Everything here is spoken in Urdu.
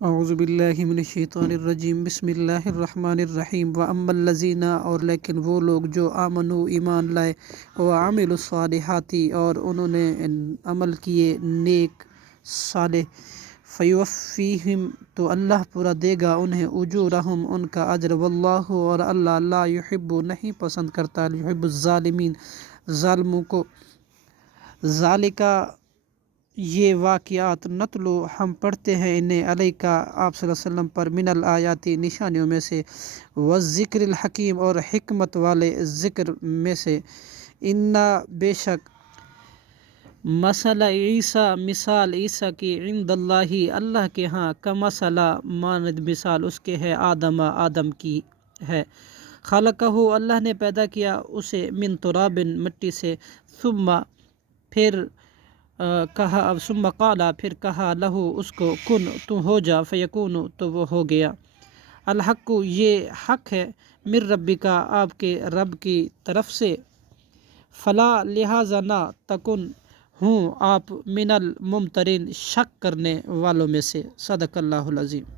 اعوذ باللہ من الشیطان الرجیم، بسم اللہ الرحمن الرحیم۔ وَأَمَّا الَّذِينَ، اور لیکن وہ لوگ جو آمنو ایمان لائے، وَعَمِلُوا الصَّالِحَاتِ اور انہوں نے عمل کیے نیک صالح، فَيُوَفِّيهِمْ تو اللہ پورا دے گا انہیں اجورہم ان کا اجر، واللہ اور اللہ لا يحب نہیں پسند کرتا، يحب الظالمین ظالموں کو۔ ذالکا یہ واقعات نتلو ہم پڑھتے ہیں انہیں علیکا آپ صلی اللہ علیہ وسلم پر، من الآیاتی نشانیوں میں سے، والذکر الحکیم اور حکمت والے ذکر میں سے، انا بے شک، مثل عیسیٰ مثال عیسیٰ کی، عند اللہ اللہ کے ہاں، کمثل ماند مثال اس کے ہے، آدم کی ہے، خلقہ اللہ نے پیدا کیا اسے، من تراب مٹی سے، ثم پھر کہا، اب ثم قالا پھر کہا، لہو اس کو، کن تو ہو جا، فیکون تو وہ ہو گیا۔ الحق یہ حق ہے، من ربک آپ کے رب کی طرف سے، فلا لہذا نہ، تکن ہوں آپ، من الممترین شک کرنے والوں میں سے۔ صدق اللہ العظیم۔